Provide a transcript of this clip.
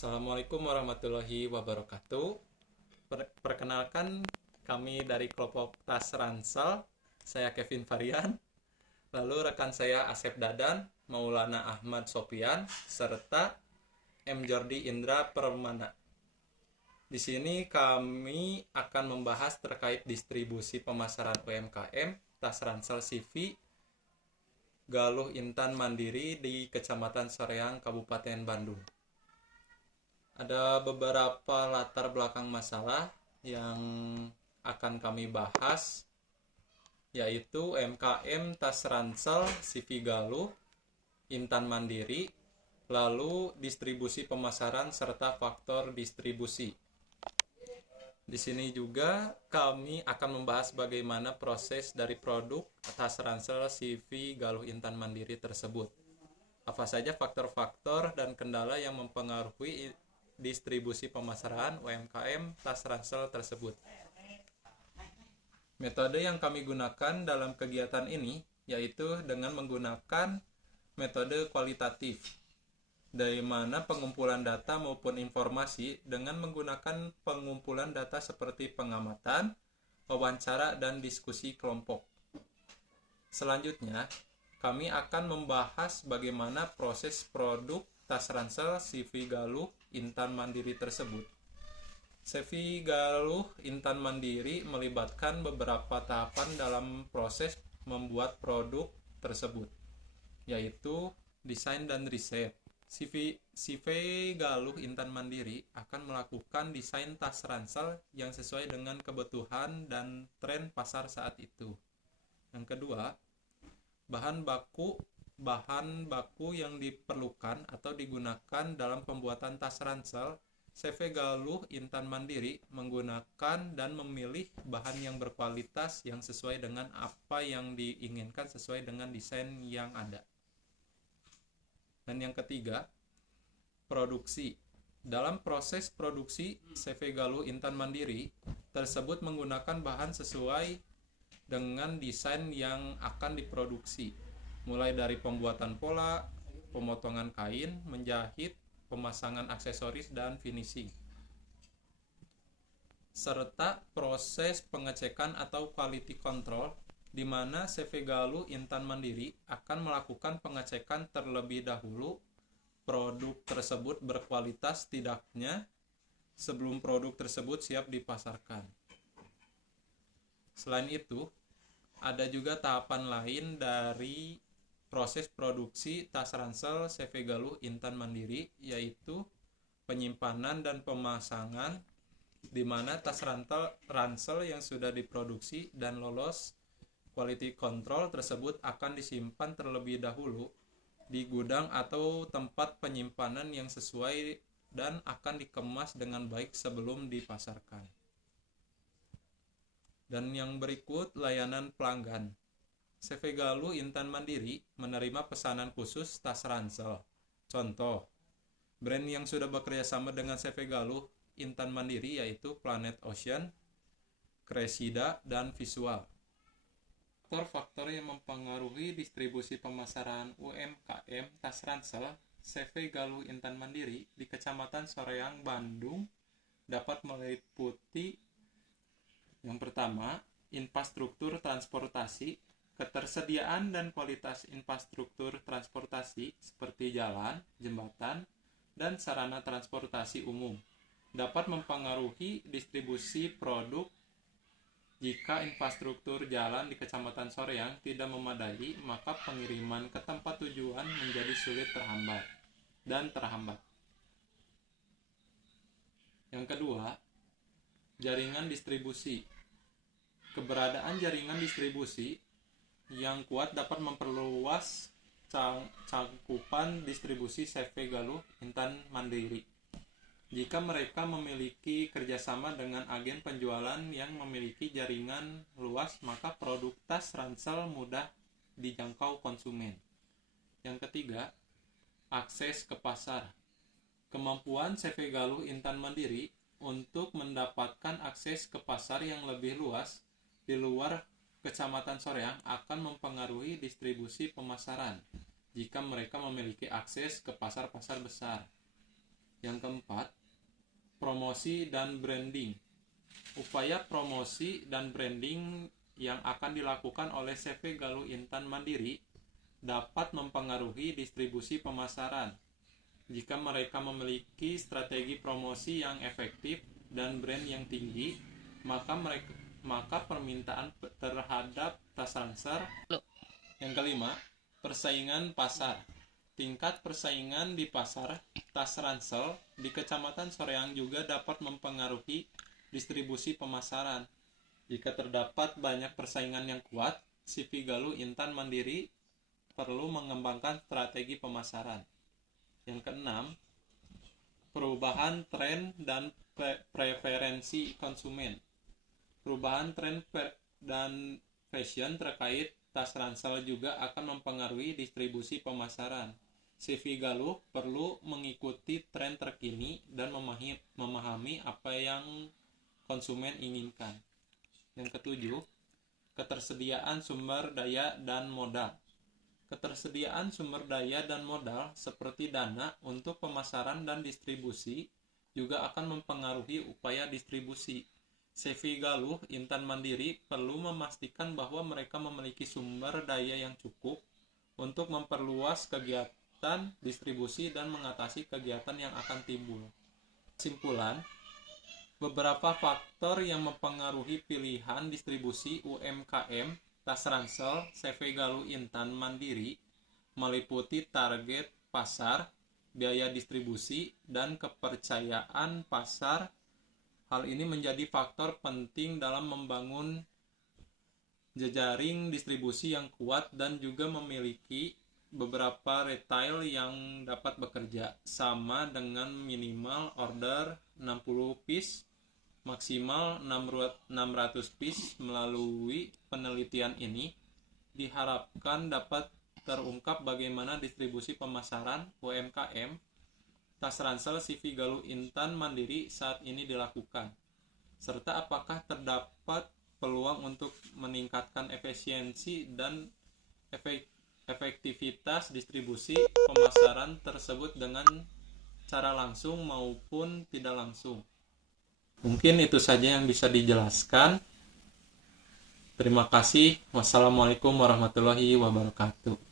Assalamualaikum warahmatullahi wabarakatuh. Perkenalkan, kami dari kelompok Tas Ransel. Saya Kevin Varian. Lalu rekan saya Asep Dadan, Maulana Ahmad Sopian, serta M. Jordi Indra Permana. Di sini kami akan membahas terkait distribusi pemasaran UMKM Tas Ransel CV Galuh Intan Mandiri di Kecamatan Soreang, Kabupaten Bandung. Ada beberapa latar belakang masalah yang akan kami bahas, yaitu UMKM Tas Ransel CV Galuh Intan Mandiri, lalu distribusi pemasaran serta faktor distribusi. Di sini juga kami akan membahas bagaimana proses dari produk Tas Ransel CV Galuh Intan Mandiri tersebut. Apa saja faktor-faktor dan kendala yang mempengaruhi distribusi pemasaran UMKM Tas Ransel tersebut. Metode yang kami gunakan dalam kegiatan ini yaitu dengan menggunakan metode kualitatif, dari mana pengumpulan data maupun informasi dengan menggunakan pengumpulan data seperti pengamatan, wawancara, dan diskusi kelompok. Selanjutnya, kami akan membahas bagaimana proses produk Tas Ransel CV Galuh Intan Mandiri tersebut. CV Galuh Intan Mandiri melibatkan beberapa tahapan dalam proses membuat produk tersebut, yaitu desain dan riset. CV Galuh Intan Mandiri akan melakukan desain tas ransel yang sesuai dengan kebutuhan dan tren pasar saat itu. Yang kedua, bahan baku yang diperlukan atau digunakan dalam pembuatan tas ransel. CV Galuh Intan Mandiri menggunakan dan memilih bahan yang berkualitas yang sesuai dengan apa yang diinginkan sesuai dengan desain yang ada. Dan yang ketiga, produksi. Dalam proses produksi CV Galuh Intan Mandiri tersebut menggunakan bahan sesuai dengan desain yang akan diproduksi, mulai dari pembuatan pola, pemotongan kain, menjahit, pemasangan aksesoris, dan finishing, serta proses pengecekan atau quality control, di mana CV Galuh Intan Mandiri akan melakukan pengecekan terlebih dahulu produk tersebut berkualitas tidaknya sebelum produk tersebut siap dipasarkan. Selain itu, ada juga tahapan lain dari proses produksi tas ransel CV Galuh Intan Mandiri, yaitu penyimpanan dan pemasangan, di mana tas ransel yang sudah diproduksi dan lolos quality control tersebut akan disimpan terlebih dahulu di gudang atau tempat penyimpanan yang sesuai dan akan dikemas dengan baik sebelum dipasarkan. Dan yang berikut, layanan pelanggan. CV Galuh Intan Mandiri menerima pesanan khusus tas ransel. Contoh, brand yang sudah bekerja sama dengan CV Galuh Intan Mandiri yaitu Planet Ocean, Cressida, dan Visual. Faktor-faktor yang mempengaruhi distribusi pemasaran UMKM tas ransel CV Galuh Intan Mandiri di Kecamatan Soreang, Bandung dapat meliputi: yang pertama, infrastruktur transportasi. Ketersediaan dan kualitas infrastruktur transportasi seperti jalan, jembatan, dan sarana transportasi umum dapat mempengaruhi distribusi produk. Jika infrastruktur jalan di Kecamatan Soreang tidak memadai, maka pengiriman ke tempat tujuan menjadi sulit terhambat. Yang kedua, jaringan distribusi. Keberadaan jaringan distribusi yang kuat dapat memperluas cakupan distribusi CV Galuh Intan Mandiri. Jika mereka memiliki kerjasama dengan agen penjualan yang memiliki jaringan luas, maka produk tas ransel mudah dijangkau konsumen. Yang ketiga, akses ke pasar. Kemampuan CV Galuh Intan Mandiri untuk mendapatkan akses ke pasar yang lebih luas di luar Kecamatan Soreang akan mempengaruhi distribusi pemasaran jika mereka memiliki akses ke pasar-pasar besar. Yang keempat, promosi dan branding. Upaya promosi dan branding yang akan dilakukan oleh CV Galuh Intan Mandiri dapat mempengaruhi distribusi pemasaran. Jika mereka memiliki strategi promosi yang efektif dan brand yang tinggi, maka permintaan terhadap tas ransel. Yang kelima, persaingan pasar. Tingkat persaingan di pasar tas ransel di Kecamatan Soreang juga dapat mempengaruhi distribusi pemasaran. Jika terdapat banyak persaingan yang kuat, CV Galuh Intan Mandiri perlu mengembangkan strategi pemasaran. Yang keenam, perubahan tren dan preferensi konsumen. Perubahan tren dan fashion terkait tas ransel juga akan mempengaruhi distribusi pemasaran. CV Galuh perlu mengikuti tren terkini dan memahami apa yang konsumen inginkan. Yang ketujuh, ketersediaan sumber daya dan modal. Ketersediaan sumber daya dan modal seperti dana untuk pemasaran dan distribusi juga akan mempengaruhi upaya distribusi. CV Galuh Intan Mandiri perlu memastikan bahwa mereka memiliki sumber daya yang cukup untuk memperluas kegiatan distribusi dan mengatasi kegiatan yang akan timbul. Kesimpulan, beberapa faktor yang mempengaruhi pilihan distribusi UMKM tas ransel CV Galuh Intan Mandiri meliputi target pasar, biaya distribusi, dan kepercayaan pasar. Hal ini menjadi faktor penting dalam membangun jejaring distribusi yang kuat dan juga memiliki beberapa retail yang dapat bekerja sama dengan minimal order 60 piece, maksimal 600 piece. Melalui penelitian ini diharapkan dapat terungkap bagaimana distribusi pemasaran UMKM tas ransel CV Galuh Intan Mandiri saat ini dilakukan, serta apakah terdapat peluang untuk meningkatkan efisiensi dan efektivitas distribusi pemasaran tersebut dengan cara langsung maupun tidak langsung. Mungkin itu saja yang bisa dijelaskan. Terima kasih. Wassalamualaikum warahmatullahi wabarakatuh.